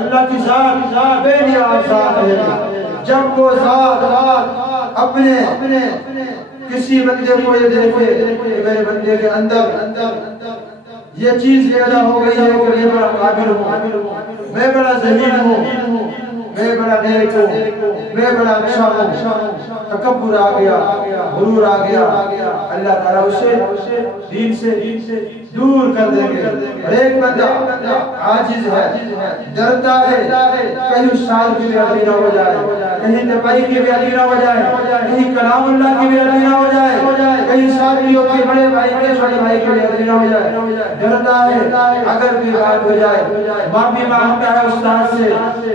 اللہ کی ذات بے نیاز ذات ہے۔ جب وہ ذات اپنے کسی بندے کو یہ دیکھے کہ میرے بندے کے اندر یہ چیز پیدا ہو گئی ہے کہ میں بڑا قابل ہوں، میں بڑا ذلیل ہوں، میں بڑا نیک ہوں، میں بڑا اچھا ہوں، تکبر آ گیا، غرور آ گیا، اللہ تعالیٰ اسے دین سے دور کر دیں گے۔ اور ایک بندہ عاجز ہے، ڈرتا ہے کہیں استاد کی بے نہ ہو جائے، کہیں نبی کی بے نہ ہو جائے، کہیں کلام اللہ کی بے نہ ہو جائے، کہیں ساتھیوں کے بڑے بھائی کے چھوٹے بھائی کی بے نہ ہو جائے، ڈرتا ہے اگر بھی بات ہو جائے، معافی مانگتا ہے استاد سے،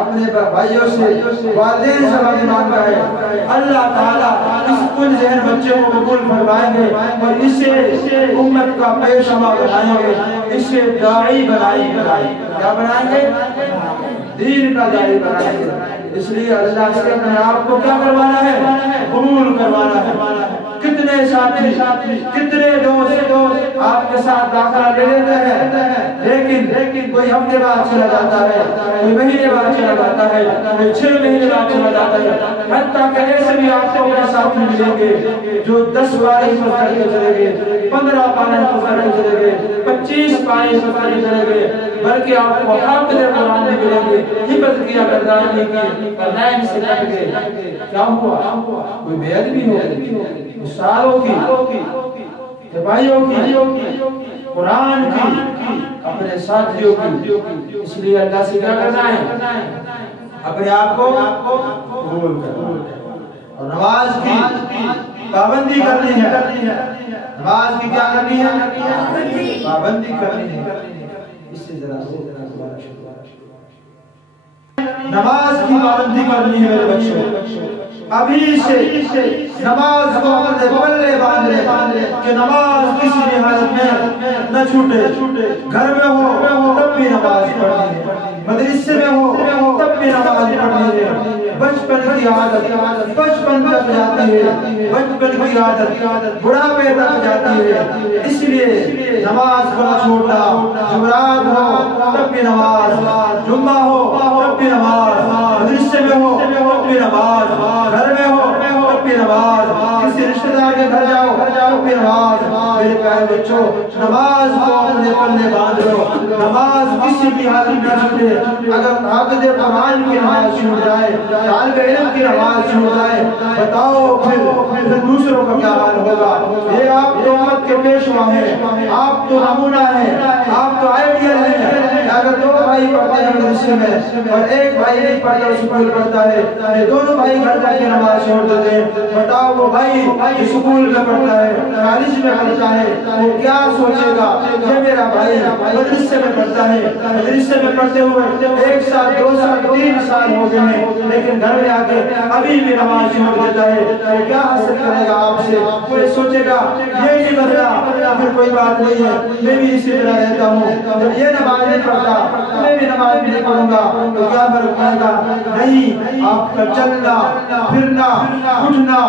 اپنے بھائیوں سے، والدین سے معافی مانگتا ہے۔ اللہ تعالیٰ اس کل ذہن بچے کو قبول فرمائیں گے اور اسے امت کا پیشوا بنائیں گے، اسے داعی بنائیں گے۔ کیا بنائیں گے؟ دین کا داعی بنائیں گے۔ اس لیے اللہ سے اپنے آپ کو کیا کروانا ہے؟ قبول کروانا ہے۔ کتنے ساتھی، کتنے دوست آپ کے ساتھ داخلہ لے لیتے ہیں، لیکن کوئی ہفتے بعد چلا جاتا ہے، کوئی مہینے بعد چلا جاتا ہے، کوئی 6 مہینے بعد چلا جاتا ہے، حتیٰ کہ ایسے بھی آپ کو اپنے ساتھ ملیں گے جو 10 بار پڑھ کے چلے گئے، 15 پانے پڑھ کے چلے گئے، 25 پانے پڑھ کے چلے گئے، بلکہ آپ کو حافظ قرآن بھی ملیں گے، حفظ کیا کردار نہیں کی اور نائم سے کٹ گئے۔ کیا ہوا؟ کوئی بے ادبی ہو گئی، سالوں کی، بھائیوں کی، قرآن کی، اپنے ساتھیوں کی۔ اس لیے اللہ سے کیا کرنا ہے؟ اپنے آپ کو قبول کرنا اور نماز کی پابندی کرنی ہے۔ نماز کی کیا کرنی ہے؟ پابندی کرنی ہے۔ اس سے ذرا نماز کی پابندی کرنی ہے میرے بچوں۔ ابھی سے نماز کو اپنے پلے باندھ لے کہ نماز کسی بھی حالت میں نہ چھوٹے۔ گھر میں ہو تب بھی نماز پڑھنی ہے، مدرسے میں ہو تب بھی نماز پڑھنی ہے۔ بچپن کی عادت بچپن تک جاتی ہے، بچپن کی عادت بڑھاپے تک جاتی ہے۔ اس لیے نماز کو نہ چھوڑنا۔ جمعرات ہو تب بھی نماز، جمعہ ہو تب بھی نماز، مدرسے میں ہو تب بھی نماز، گھر میں ہو تب بھی نماز، کسی رشتہ دار کے گھر جاؤ تب بھی نماز۔ میرے پیارے بچوں، نماز کو اپنے پلے باندھ لو۔ نماز کسی بھی حالت میں چھوٹے۔ اگر حافظ قرآن کی نماز چھوٹ جائے، طالب علم کی نماز چھوٹ جائے، بتاؤ پھر دوسروں کا کیا حال ہوگا؟ یہ آپ تو امت کے پیشوا ہیں، آپ تو نمونہ ہیں، آپ تو آئیڈیل ہیں۔ اگر 2 بھائی پڑھتے ہیں مدرسے میں اور ایک بھائی نہیں پڑھتا سکول پڑھتا ہے، یہ دونوں بھائی گھر جا کے نماز چھوڑ دیتے ہیں، بتاؤ وہ بھائی جو سکول میں پڑھتا ہے، کالج میں پڑھتا ہے، وہ کیا سوچے گا؟ یہ میرا بھائی مدرسے میں پڑھتا ہے، مدرسے میں پڑھتے ہوئے 1 سال 2 سال 3 سال ہو گئے ہیں، لیکن گھر میں آ کے ابھی بھی نماز چھوڑ دیتا ہے، وہ کیا حاصل کرے گا آپ سے؟ کوئی سوچے گا یہ نہیں بدلا، پھر کوئی بات نہیں ہے، میں بھی اسی طرح رہتا ہوں، جب یہ نماز نہیں پڑھتا میں بھی نماز نہیں پڑھوں گا تو کیا فرق پڑے گا؟ نہیں، آپ کا چلنا پھرنا اٹھنا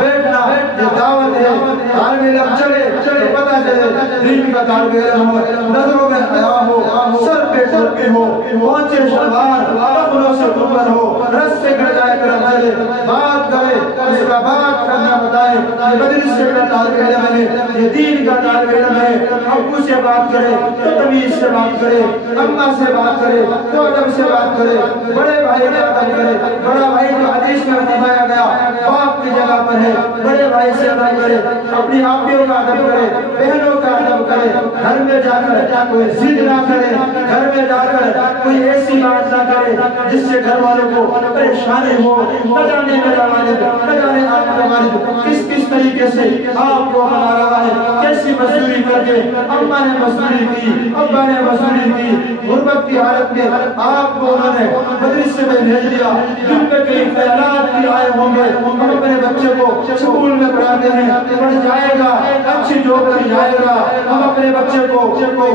بیٹھنا یہ دعوت ہے۔ طالب علم چلے پتہ چلے دین کا طالب علم ہو، نظروں میں حیا ہو، سر پہ ٹوپی ہو، پہنچے شلوار کپڑوں سے اوپر ہو، رستے میں جائے کر چلے، بات کرے اس کا بات کرنا بتائے یہ مدرسے کا طالب علم ہے، یہ دین کا طالب علم ہے۔ ابو سے بات کرے تو تمیز سے بات کرے، اماں سے بات کرے تو ادب سے بات کرے، بڑے بھائی کا ادب کرے۔ بڑا بھائی کو حدیث میں فرمایا گیا باپ کی جگہ پر ہے، بڑے بھائی سے ادب کرے، اپنی آپیوں کا ادب کرے، بہنوں کا ادب کرے، گھر میں جا کر کوئی ضد نہ کرے، گھر میں جا کر کوئی ایسی بات نہ کرے جس سے گھر والوں کو پریشانی ہو۔ نہ جانے میرا والد، نہ جانے آپ کا والد کس طریقے سے آپ کو بنا رہا ہے، کیسی مزدوری کر کے اماں نے مزدوری کی، ابا نے مزدوری کی، غربت کی حالت میں آپ کو انہوں نے مدرسے میں بھیج دیا، جن پہ کئی خیالات بھی آئے ہوں گے۔ ہم اپنے بچے کو سکول میں پڑھاتے ہیں، پڑھ جائے گا، اچھی جاب لگ جائے گا۔ ہم اپنے بچے کو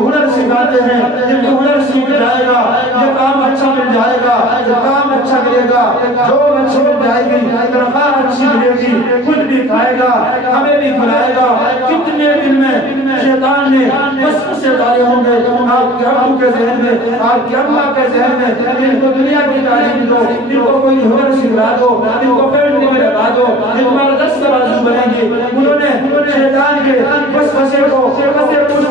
ہنر سکھاتے ہیں، جب ہنر سیکھ جائے گا یہ کام اچھا مل جائے گا، یہ کام اچھا ملے گا، جاب اچھی مل جائے گی، تنخواہ اچھی ملے گی، خود بھی کھائے گا، ہمیں بھی کھلائے گا۔ کتنے دن میں شیطان نے سے تعلیم ہوں گے آپ کے ابو کے ذہن میں آپ کی اماں کے ذہن میں ان کو دنیا کی تعلیم دو ان کو کوئی ہنر سکھلا دو ان کو پینٹنگ میں لگا دو ان کو دست بازو بنیں گے انہوں نے شیطان کے وسوسے کو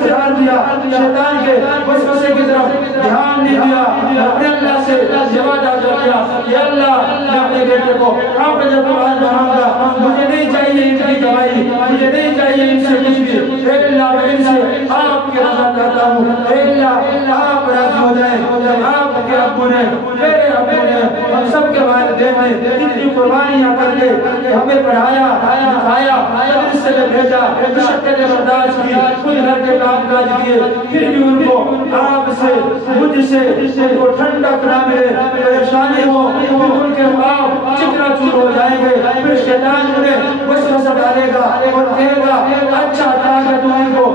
ڈال دیا شیطان کے وسوسے کی طرف دھیان نہیں دیا اپنے اللہ سے جواب ادا کیا کہ اللہ میں اپنے بیٹے کو آپ نے قرآن پڑھاؤں گا مجھے نہیں چاہیے ان کی دوائی مجھے نہیں چاہیے ان سے کچھ بھی اے اللہ میں ان سے آپ کی رضا چاہتا ہوں اے اللہ آپ راضی ہو جائیں آپ کے ابو نے میرے ابو نے ہم سب کے والدین نے اتنی قربانیاں کر کے ہمیں پڑھایا لکھایا مدرسے میں بھیجا مشقتیں برداشت کی خود گھر کے کام کاج کیے پھر بھی ان کو آپ سے مجھ سے ان کو ٹھنڈک نہ ملے پریشانی ہو ان کے خواب چکنا چور ہو جائیں گے پھر شیطان انہیں وسوسہ ڈالے گا اور کہے گا اچھا تھا کہ تم ان کو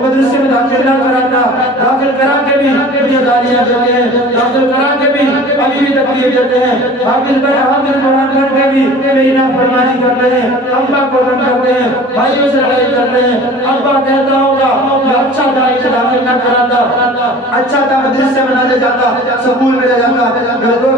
مدرسے میں داخل نہ کراتا داخل کرا کے بھی مجھے گالیاں دیتے ہیں داخل کرا کے بھی ابھی بھی تکلیف دیتے ہیں حافظ قرآن کر کے بھی میری نافرمانی کرتے ہیں ابا کو تنگ کرتے ہیں بھائیوں سے لڑائی کرتے ہیں ابا کہتا ہوگا کہ اچھا تھا اسے داخل نہ کراتا اچھا تھا مدرسے میں نہ لے جاتا سکول میں لے جاتا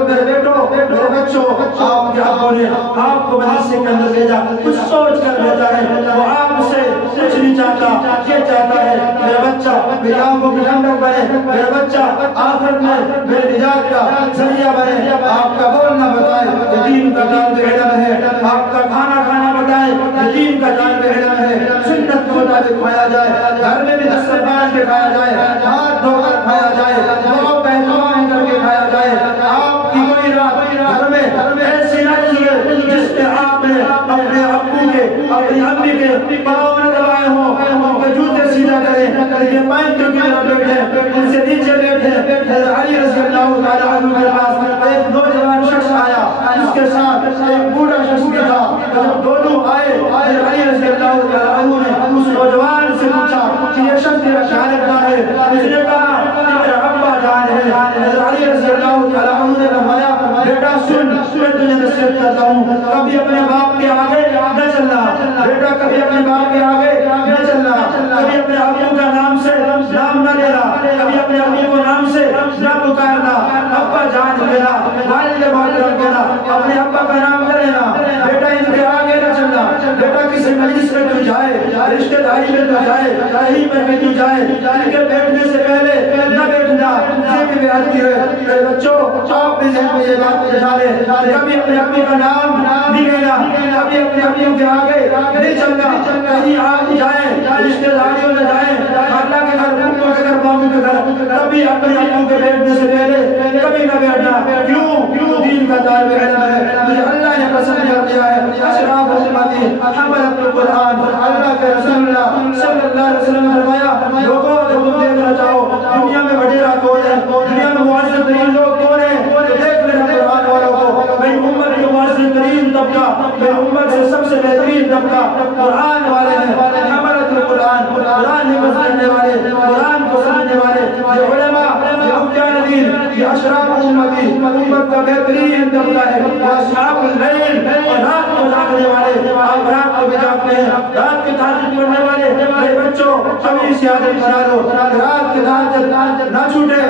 میرے بیٹوں میرے بچوں آپ کے ابو نے آپ کو مدرسے کے اندر بھیجا کچھ سوچ کر بھیجا ہے وہ آپ سے کچھ نہیں چاہتا یہ چاہتا ہے میرا بچہ میری آنکھوں کی ٹھنڈک بنے میرا بچہ آخرت میں میرے نجات کا ذریعہ بنے آپ کا بولنا بتائے دین کا طالب علم ہے آپ کا کھانا بتائے دین کا طالب علم ہے سنت کے مطابق کھایا جائے گھر میں بھی دسترخوان پہ کھایا جائے ہاتھ دھو کر کھایا جائے دعا کا اہتمام کر کے کھایا جائے آپ کی کوئی رات گھر میں ایسی نہ گزرے جس میں آپ نے اپنے ابو کے اپنی امی کے پاؤں نہ دبائے ہوں ان کے جوتے سیدھا کریں یہ پائن جو کی طرف بیٹھے ان سے نیچے بیٹھے حضرت علی رضی اللہ تعالیٰ عنہ کے پاس ایک نوجوان شخص آیا اس کے ساتھ ایک بوڑھا شخص بھی تھا جب دونوں آئے حضرت علی رضی اللہ تعالیٰ عنہ نے اس نوجوان سے پوچھا کہ یہ شخص تیرا شاگرد ہے اس نے کہا کہ میرا ابا جان ہے حضرت علی رضی اللہ تعالیٰ عنہ نے فرمایا بیٹا سن میں تجھے نصیحت کرتا ہوں کبھی اپنے باپ کے آگے نہ چلنا بیٹا کبھی اپنے باپ کے آگے نہ چلنا کبھی اپنے ابو کا نام سے نام نہ لینا کبھی اپنے ابو کو نام سے نہ پکارنا ابا جان کہنا والد محترم کہنا اپنے ابا کا نام نہ لینا بیٹا ان کے آگے نہ چلنا بیٹا کسی مجلس میں تو جائے رشتہ داری میں تو جائے کہیں پر بھی تو جائے ان کے بیٹھنے سے پہلے نہ بیٹھنا یہ بھی بیان کی ہے میرے بچوں آپ بھی ذہن میں یہ بات بٹھا لیں کبھی اپنے ابو کا نام نہیں لینا کبھی اپنے ابو کے آگے نہیں چلنا کہیں آپ جائیں رشتہ داریوں میں جائیں خالہ کے گھر پھوپھو کے گھر ماموں کے گھر کبھی اپنے ابو کے بیٹھنے سے پہلے کبھی نہ بیٹھنا کیوں دین کا طالب علم ہے مجھے اللہ نے پسند کر دیا ہے اشراف امتی حملت القرآن اللہ کے رسول اللہ صلی اللہ علیہ وسلم نے فرمایا لوگوں تم دیکھنا چاہو دنیا میں وڈیرا کون ہے دنیا میں معزز ترین لوگ کون ہیں دیکھ لینا قرآن والوں کو میری امت کے معزز ترین طبقہ میری امت سے سب سے بہترین طبقہ قرآن والے ہیں حملت القرآن قرآن حفظ کرنے والے قرآن کو سمجھنے والے یہ علماء یہ حکام دین یہ اشراف امتی امت کا بہترین طبقہ ہے وہ اصحاب اللیل اور رات کو جاگنے والے آپ رات کو بھی جاگتے ہیں رات کے تہجد پڑھنے والے میرے بچوں کبھی اس عادت بنا لو رات کے تہجد نہ چھوٹے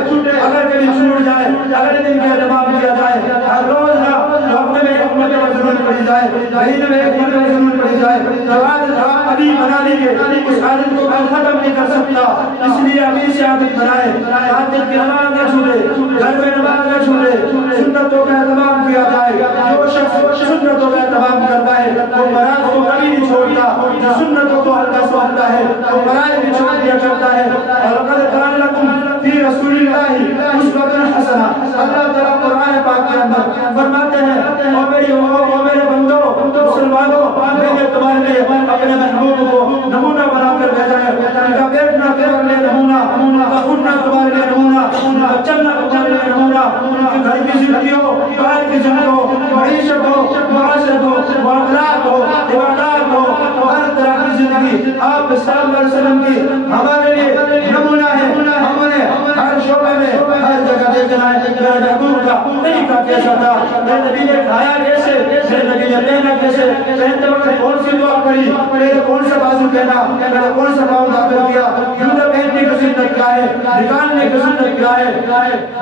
اگر کبھی چھوٹ جائے اگلے دن کا اہتمام کیا جائے ہر روز نہ ہفتے میں ایک مرتبہ ضرور پڑھی جائے مہینے میں ایک مرتبہ ضرور پڑھی جائے عادت آپ ابھی بنا لیجیے اس عادت کو ختم نہیں کر سکتا اس لیے ابھی سے عادت بنائے تہجد کی نماز نہ چھوڑے گھر میں نماز نہ چھوڑے سنتوں کا اہتمام کیا جائے جو شخص سنتوں کا اہتمام کرتا ہے وہ مراد کو کبھی نہیں چھوڑتا جو سنتوں کو ہلکا سمجھتا ہے وہ مراد بھی چھوڑ دیا کرتا ہے وَلَقَدْ كَانَ لَكُمْ فِي رَسُولِ اللَّهِ أُسْوَةٌ حَسَنَةٌ اللہ تعالیٰ قرآن پاک کے اندر فرماتے ہیں اور میرے بندوں مسلمانوں میں نے تمہارے لیے اپنے محبوب کو نمونہ بنا کر بھیجا ہے ان کا بیٹھنا تمہارے لیے نمونہ ان کا اٹھنا تمہارے لیے نمونہ ان کا چلنا تمہارے لیے نمونہ ان کے گھر کی زندگی ہو باہر کی زندگی ہو معیشت ہو معاشرت ہو معاملات ہو عبادات ہو ہر طرح کی زندگی آپ صلی اللہ علیہ وسلم کی ہمارے لیے نمونہ ہے ہم نے ہر شعبے میں ہر جگہ دیکھنا ہے میرے محبوب کا طریقہ کیسا تھا، میرے نبی نے کھایا کیسے، میرے نبی نے پہنا کیسے، پہنتے وقت کون سی دعا پڑھی، میرے کون سا بازو پہنا، میرے کون سا پاؤں داخل کیا، جوتا پہننے کی سنت کیا ہے، نکالنے کی سنت کیا ہے،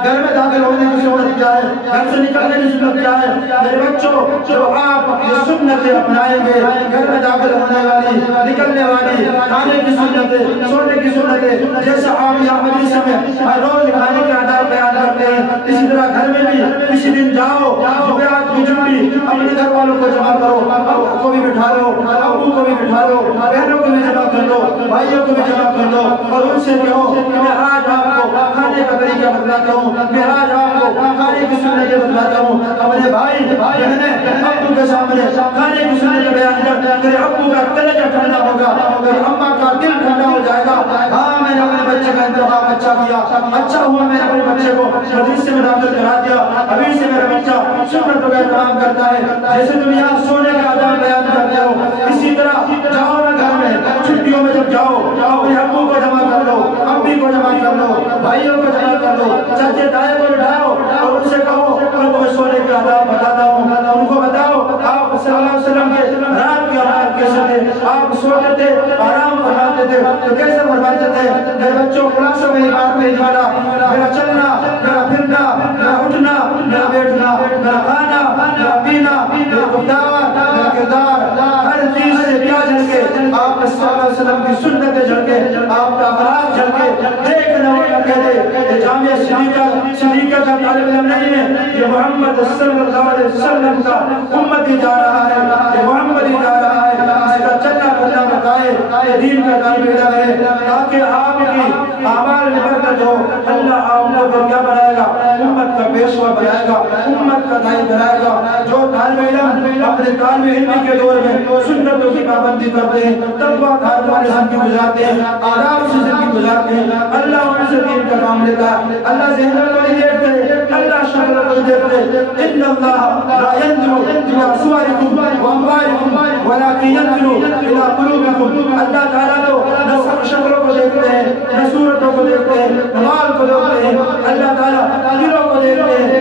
گھر میں داخل ہونے کی سنت کیا ہے، گھر سے نکلنے کی سنت کیا ہے۔ میرے بچوں جو آپ یہ سنتیں اپنائیں گے، گھر میں داخل ہونے والی، نکلنے والی، کھانے کی سنتیں، سونے کی سنتیں، جیسے آپ یہاں مجلس میں ہر روز کھانے کے آداب بیان کرتے ہیں، اسی طرح گھر میں بھی کسی دن جاؤ، جمعرات کی جمعی اپنے گھر والوں کو جمع کرو، ابو کو بھی بٹھا لو، ابو کو بھی بٹھا لو، بہنوں کو بھی جمع کر لو، بھائیوں کو بھی جمع کر لو، اور ان سے کہو کہ میں آج آپ کو کھانے کا طریقہ بتلاتا ہوں، میں آج آپ کو کھانے کی سنتیں بتلاتا ہوں۔ اپنے بھائی بہنیں ابو کے سامنے کھانے کی سنتیں بیان کر، میرے ابو کا کلیجہ ٹھنڈا ہوگا، میری اماں کا دل ٹھنڈا ہو جائے گا۔ ہاں میں نے اپنے بچے کا انتخاب اچھا کیا، اچھا ہوا میں نے اپنے بچے کو مدرسے میں داخل کرا دیا، ابھی سے میرا بچہ سنتوں کا احترام کرتا ہے۔ جیسے تم یہاں سونے کا آداب بیان کرتے ہو، اسی طرح جاؤ نا گھر میں، چھٹیوں میں جب جاؤ اپنے ابو کو جمع کر لو، امی کو جمع کر لو، بھائیوں کو جمع کر لو، چچے تائے کو بٹھاؤ اور ان سے کہو میں تمہیں سونے کے آداب بتاتا ہوں، ان کو بتاؤ آپ صلی اللہ علیہ وسلم کے رات کے آداب کیسے تھے، آپ سوتے تھے، آرام فرماتے تھے تو کیسے فرماتے تھے۔ میرے بچوں خلاصہ میری بات نہیں مانا، میرا چلنا، میرا پھرنا، میرا اٹھنا، میرا بیٹھنا، میرا کھانا، میرا پینا، میرا گفتار، میرا کردار، ہر چیز سے کیا جھل کے آپ صلی اللہ علیہ وسلم کی سنتیں جھل کے، آپ کا اخلاق جھل کے دیکھنے والا کہہ دے کہ جامعہ صدیقہ کا طالب علم نہیں ہے، یہ محمد صلی اللہ علیہ وسلم کا امتی جا رہا ہے، یہ محمد ہی جا رہا ہے، اس کا چلنا پھرنا بتائے، یہ دین کا طالب علم ہے، تاکہ آپ کی اعمال میں برکت ہو۔ اللہ آپ کو کیا بنائے گا، امت کا پیشوا بنائے گا، امت کا داعی بنائے گا۔ جو طالب علم اپنے طالب علم کے دور میں سنتوں کی پابندی کرتے ہیں، تقویٰ والے زندگی گزارتے ہیں، آداب سے زندگی گزارتے ہیں، اللہ ان سے دین کا کام لیتا ہے۔ اللہ ذہن کو نہیں دیکھتے، اللہ شکل کو نہیں دیکھتے۔ ان اللہ لا ينظر الى صوركم واموالكم ولكن ينظر الى قلوبكم۔ اللہ تعالیٰ تو نہ شکلوں کو دیکھتے ہیں، نہ صورتوں کو دیکھتے ہیں، مال کو دیکھتے ہیں، اللہ تعالیٰ دلوں کو دیکھتے ہیں۔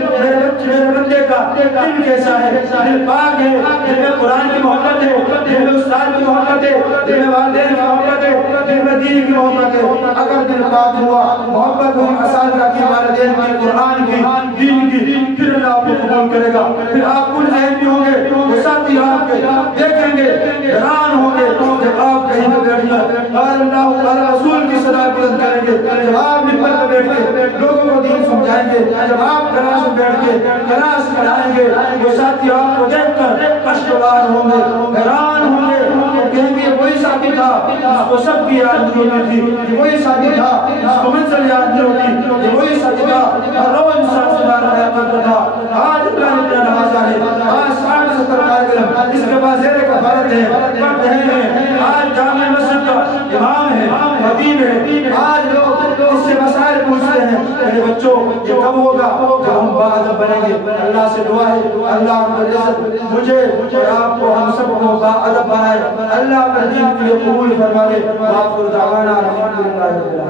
میرے بندے کا دل کیسا ہے، دل پاک ہے، دل میں قرآن کی محبت ہے، دل میں استاد کی محبت ہے، دل میں والدین کی محبت ہے، دل میں دین کی محبت ہے۔ اگر دل پاک ہوا، محبت ہوئی اساتذہ کی، والدین کی، قرآن کی، دین کی، پھر اللہ آپ کو قبول کرے گا۔ پھر آپ کل ذہن بھی ہوں گے، وہ ساتھی آپ کے دیکھیں گے، حیران ہوں گے جب آپ کہیں پہ بیٹھ کر قال اللہ تعالی رسول کی صدا بلند کریں گے، جب آپ ممبر پہ بیٹھ کے لوگوں کو دین سمجھائیں گے، جب آپ کلاس میں بیٹھ کے کلاس پڑھائیں گے، وہ ساتھی آپ کو دیکھ کر اشکبار ہوں گے، حیران ہوں گے، کہیں گے وہی ساتھی تھا جس کو سب کی یاد نہیں ہوتی تھی، یہ وہی ساتھی تھا جس کو منزل یاد نہیں ہوتی، یہ وہی ساتھی تھا ہر روز انسان سے بار رہا کرتا تھا۔ آج اللہ نے اتنا نوازا ہے، آج 60-70 طالب علم اس کے بعد زیر کفارت ہے، پڑھ رہے ہیں، آج جامع مسجد کا امام ہے، خطیب ہے، آج لوگ اس سے مسائل پوچھتے ہیں۔ میرے بچوں یہ کب ہوگا جب ہم باادب بنیں گے؟ اللہ سے دعا ہے اللہ رب العزت مجھے اور آپ کو، ہم سب کو باادب بنائے، اللہ کا دین کے لیے قبول فرما لے۔ وآخر دعوانا الحمدللہ۔